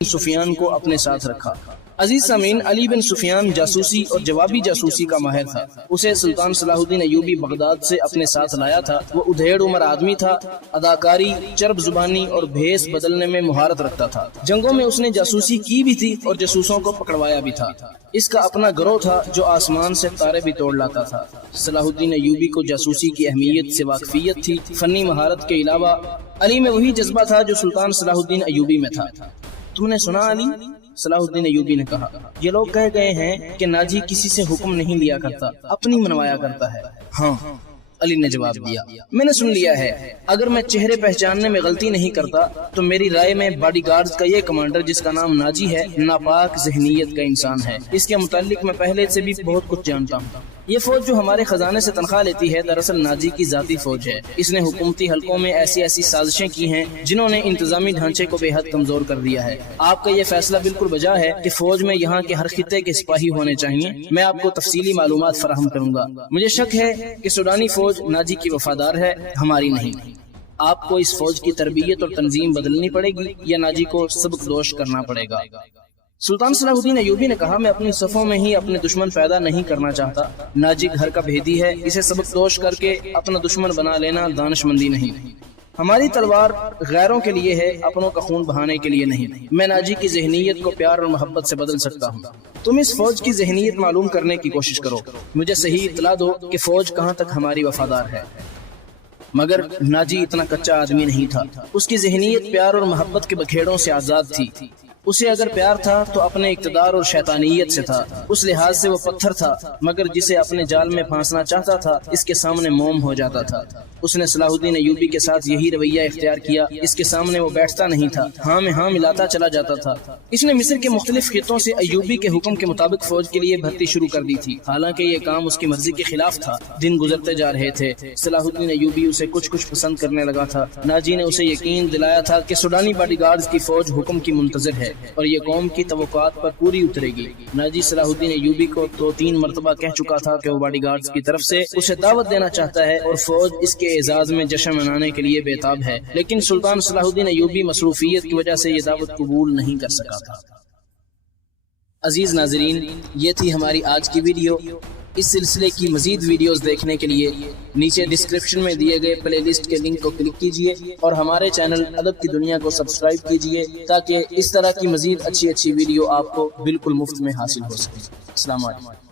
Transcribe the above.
سفیان کو اپنے ساتھ رکھا۔ عزیز سامعین، علی بن سفیان جاسوسی اور جوابی جاسوسی کا ماہر تھا۔ اسے سلطان صلاح الدین ایوبی بغداد سے اپنے ساتھ لایا تھا۔ وہ ادھیڑ عمر آدمی تھا، اداکاری، چرب زبانی اور بھیس بدلنے میں مہارت رکھتا تھا۔ جنگوں میں اس نے جاسوسی کی بھی تھی اور جاسوسوں کو پکڑوایا بھی تھا۔ اس کا اپنا گروہ تھا جو آسمان سے تارے بھی توڑ لاتا تھا۔ صلاح الدین ایوبی کو جاسوسی کی اہمیت سے واقفیت تھی۔ فنی مہارت کے علاوہ علی میں وہی جذبہ تھا جو سلطان صلاح الدین ایوبی میں تھا۔ تم نے سنا علی؟ صلاح الدین ایوبی نے کہا، یہ لوگ کہہ گئے ہیں کہ ناجی کسی سے حکم نہیں لیا کرتا، اپنی منوایا کرتا ہے۔ ہاں، علی نے جواب دیا، میں نے سن لیا ہے۔ اگر میں چہرے پہچاننے میں غلطی نہیں کرتا تو میری رائے میں باڈی گارڈز کا یہ کمانڈر جس کا نام ناجی ہے ناپاک ذہنیت کا انسان ہے۔ اس کے متعلق میں پہلے سے بھی بہت کچھ جانتا ہوں۔ یہ فوج جو ہمارے خزانے سے تنخواہ لیتی ہے دراصل ناجی کی ذاتی فوج ہے۔ اس نے حکومتی حلقوں میں ایسی سازشیں کی ہیں جنہوں نے انتظامی ڈھانچے کو بے حد کمزور کر دیا ہے۔ آپ کا یہ فیصلہ بالکل بجا ہے کہ فوج میں یہاں کے ہر خطے کے سپاہی ہونے چاہیے۔ میں آپ کو تفصیلی معلومات فراہم کروں گا۔ مجھے شک ہے کہ سوڈانی فوج ناجی کی وفادار ہے، ہماری نہیں۔ آپ کو اس فوج کی تربیت اور تنظیم بدلنی پڑے گی یا ناجی کو سبق دوش کرنا پڑے گا۔ سلطان صلاح الدین ایوبی نے کہا، میں اپنی صفوں میں ہی اپنے دشمن پیدا نہیں کرنا چاہتا۔ ناجی گھر کا بھیدی ہے، اسے سبق دوش کر کے اپنا دشمن بنا لینا دانش مندی نہیں۔ ہماری تلوار غیروں کے لیے ہے، اپنوں کا خون بہانے کے لیے نہیں۔ میں ناجی کی ذہنیت کو پیار اور محبت سے بدل سکتا ہوں۔ تم اس فوج کی ذہنیت معلوم کرنے کی کوشش کرو، مجھے صحیح اطلاع دو کہ فوج کہاں تک ہماری وفادار ہے۔ مگر ناجی اتنا کچا آدمی نہیں تھا۔ اس کی ذہنیت پیار اور محبت کے بکھیڑوں سے آزاد تھی۔ اسے اگر پیار تھا تو اپنے اقتدار اور شیطانیت سے تھا۔ اس لحاظ سے وہ پتھر تھا، مگر جسے اپنے جال میں پھانسنا چاہتا تھا اس کے سامنے موم ہو جاتا تھا۔ اس نے صلاح الدین ایوبی کے ساتھ یہی رویہ اختیار کیا۔ اس کے سامنے وہ بیٹھتا نہیں تھا، ہاں میں ہاں ملاتا چلا جاتا تھا۔ اس نے مصر کے مختلف خطوں سے ایوبی کے حکم کے مطابق فوج کے لیے بھرتی شروع کر دی تھی، حالانکہ یہ کام اس کی مرضی کے خلاف تھا۔ دن گزرتے جا رہے تھے، صلاح الدین ایوبی اسے کچھ پسند کرنے لگا تھا۔ ناجی نے اسے یقین دلایا تھا کہ سوڈانی باڈی گارڈز کی فوج حکم کی منتظر ہے اور یہ قوم کی توقعات پر پوری اترے گی۔ ناجی صلاح الدین ایوبی کو 2-3 مرتبہ کہہ چکا تھا کہ وہ باڈی گارڈز کی طرف سے اسے دعوت دینا چاہتا ہے اور فوج اس کے اعزاز میں جشن منانے کے لیے بے تاب ہے، لیکن سلطان صلاح الدین ایوبی مصروفیت کی وجہ سے یہ دعوت قبول نہیں کر سکا تھا۔ عزیز ناظرین، یہ تھی ہماری آج کی ویڈیو۔ اس سلسلے کی مزید ویڈیوز دیکھنے کے لیے نیچے ڈسکرپشن میں دیے گئے پلے لسٹ کے لنک کو کلک کیجیے اور ہمارے چینل ادب کی دنیا کو سبسکرائب کیجیے تاکہ اس طرح کی مزید اچھی ویڈیو آپ کو بالکل مفت میں حاصل ہو سکے۔ السلام علیکم۔